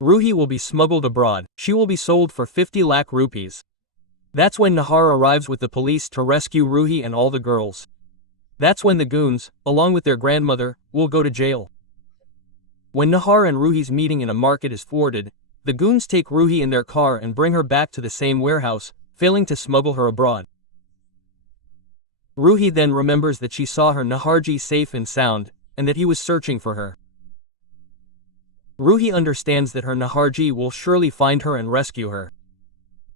Ruhi will be smuggled abroad. She will be sold for 50 lakh rupees. That's when Nahar arrives with the police to rescue Ruhi and all the girls. That's when the goons, along with their grandmother, will go to jail. When Nahar and Ruhi's meeting in a market is thwarted, the goons take Ruhi in their car and bring her back to the same warehouse, failing to smuggle her abroad. Ruhi then remembers that she saw her Naharji safe and sound, and that he was searching for her. Ruhi understands that her Naharji will surely find her and rescue her.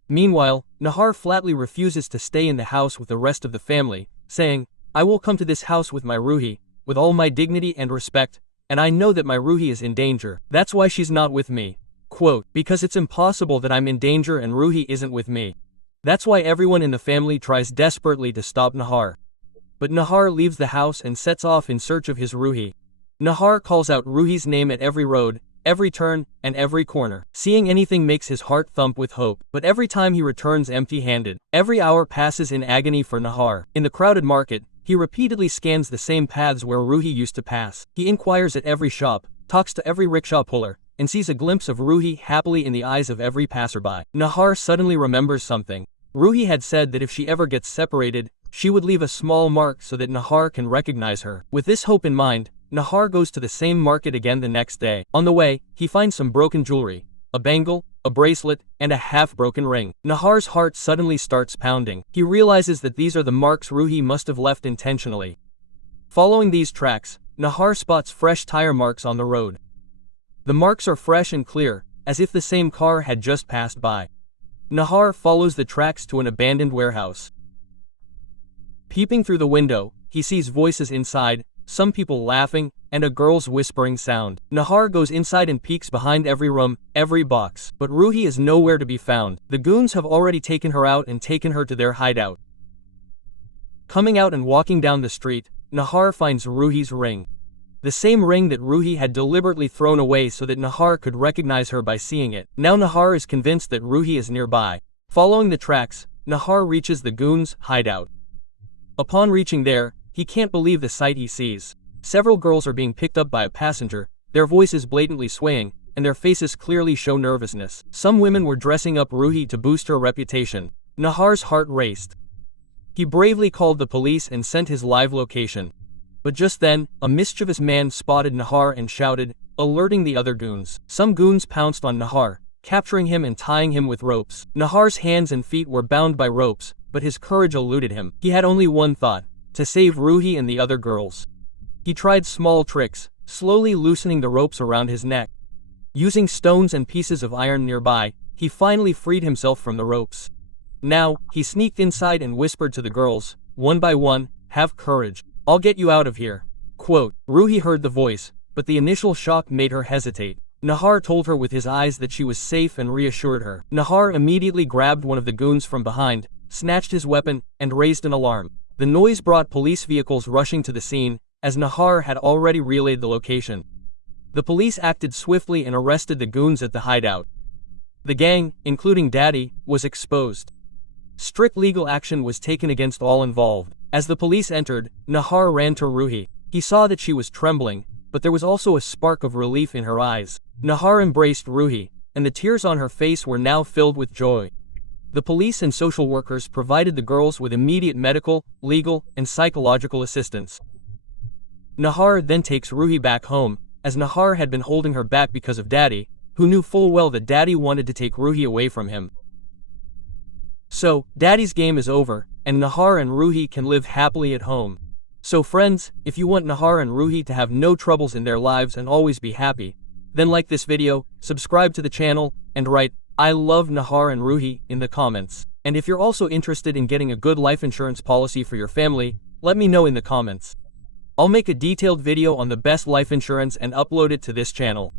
Meanwhile, Nahar flatly refuses to stay in the house with the rest of the family, saying, "I will come to this house with my Ruhi, with all my dignity and respect, and I know that my Ruhi is in danger. That's why she's not with me. Quote, because it's impossible that I'm in danger and Ruhi isn't with me. That's why everyone in the family tries desperately to stop Nahar." But Nahar leaves the house and sets off in search of his Ruhi. Nahar calls out Ruhi's name at every road, every turn, and every corner. Seeing anything makes his heart thump with hope, but every time he returns empty-handed. Every hour passes in agony for Nahar. In the crowded market, he repeatedly scans the same paths where Ruhi used to pass. He inquires at every shop, talks to every rickshaw puller, and sees a glimpse of Ruhi happily in the eyes of every passerby. Nahar suddenly remembers something. Ruhi had said that if she ever gets separated, she would leave a small mark so that Nahar can recognize her. With this hope in mind, Nahar goes to the same market again the next day. On the way, he finds some broken jewelry, a bangle, a bracelet, and a half-broken ring. Nahar's heart suddenly starts pounding. He realizes that these are the marks Ruhi must have left intentionally. Following these tracks, Nahar spots fresh tire marks on the road. The marks are fresh and clear, as if the same car had just passed by. Nahar follows the tracks to an abandoned warehouse. Peeping through the window, he sees voices inside, some people laughing, and a girl's whispering sound. Nahar goes inside and peeks behind every room, every box. But Ruhi is nowhere to be found. The goons have already taken her out and taken her to their hideout. Coming out and walking down the street, Nahar finds Ruhi's ring. The same ring that Ruhi had deliberately thrown away so that Nahar could recognize her by seeing it. Now Nahar is convinced that Ruhi is nearby. Following the tracks, Nahar reaches the goons' hideout. Upon reaching there, he can't believe the sight he sees. Several girls are being picked up by a passenger, their voices blatantly swaying, and their faces clearly show nervousness. Some women were dressing up Ruhi to boost her reputation. Nahar's heart raced. He bravely called the police and sent his live location. But just then, a mischievous man spotted Nahar and shouted, alerting the other goons. Some goons pounced on Nahar, capturing him and tying him with ropes. Nahar's hands and feet were bound by ropes, but his courage eluded him. He had only one thought: to save Ruhi and the other girls. He tried small tricks, slowly loosening the ropes around his neck. Using stones and pieces of iron nearby, he finally freed himself from the ropes. Now, he sneaked inside and whispered to the girls, one by one, "Have courage. I'll get you out of here." Quote, Ruhi heard the voice, but the initial shock made her hesitate. Nahar told her with his eyes that she was safe and reassured her. Nahar immediately grabbed one of the goons from behind, snatched his weapon, and raised an alarm. The noise brought police vehicles rushing to the scene, as Nahar had already relayed the location. The police acted swiftly and arrested the goons at the hideout. The gang, including Daddy, was exposed. Strict legal action was taken against all involved. As the police entered, Nahar ran to Ruhi. He saw that she was trembling, but there was also a spark of relief in her eyes. Nahar embraced Ruhi, and the tears on her face were now filled with joy. The police and social workers provided the girls with immediate medical, legal, and psychological assistance. Nahar then takes Ruhi back home, as Nahar had been holding her back because of Daddy, who knew full well that Daddy wanted to take Ruhi away from him. So, Daddy's game is over, and Nahar and Ruhi can live happily at home. So friends, if you want Nahar and Ruhi to have no troubles in their lives and always be happy, then like this video, subscribe to the channel, and write, "I love Nahar and Ruhi" in the comments. And if you're also interested in getting a good life insurance policy for your family, let me know in the comments. I'll make a detailed video on the best life insurance and upload it to this channel.